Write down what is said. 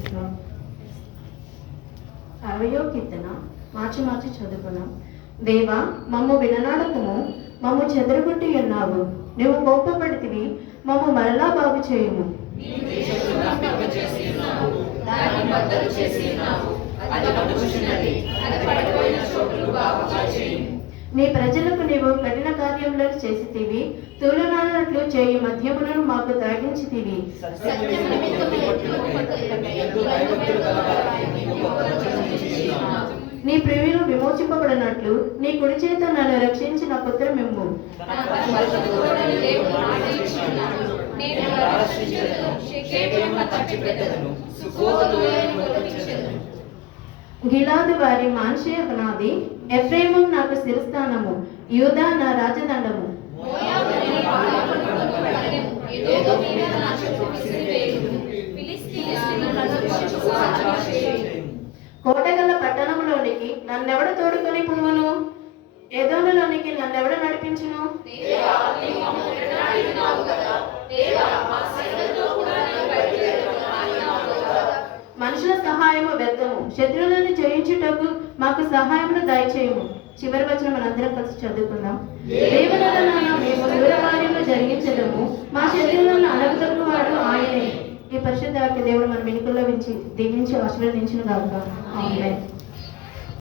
Praise 60వ కీర్తన మార్చి చదువుకున్నాం. దేవా, మమ్ము విననాడకము, మమ్ము చెదరగొట్టి ఉన్నావు. నువ్వు కోపపడితివి, మమ్ము మరలా బాగు చేయుము. నీ ప్రజలకు నీవు కఠిన కార్యములను చేసితివి, తూలనాడట్లు చేయు మద్యములను మాకు తాగించితివి. నీ ప్రియులు విమోచింపబడినట్లు నీ కుడి చేత నన్ను రక్షించిన పుత్రమిమ్ము. గిలాదు వారి మాన్షయ పునాది, ఎఫ్రేము నాకు శిరస్థానము, యూదా నా రాజదండము. కోటగల పట్టణంలోనికి నన్నెవడ తోడుకొని పోవును? ఏదోనులోనికి నన్నెవడ నడిపించును? మనుషుల సహాయము వ్యర్థము, శత్రువులను జయించుటకు మాకు సహాయమును దయచేయము. చివరి వచనం మనందరం కలిసి చదువుకుందాం. దేవుని వలన మేము దూర కార్యములు జరిగించడము, మా శత్రువులను అణగదొక్కు వాడు ఆయనే. ఈ పరిశుద్ధ దేవుడు మన వెనుకల్లో దీవించి ఆశీర్వదించును గాక. ఆమేన్.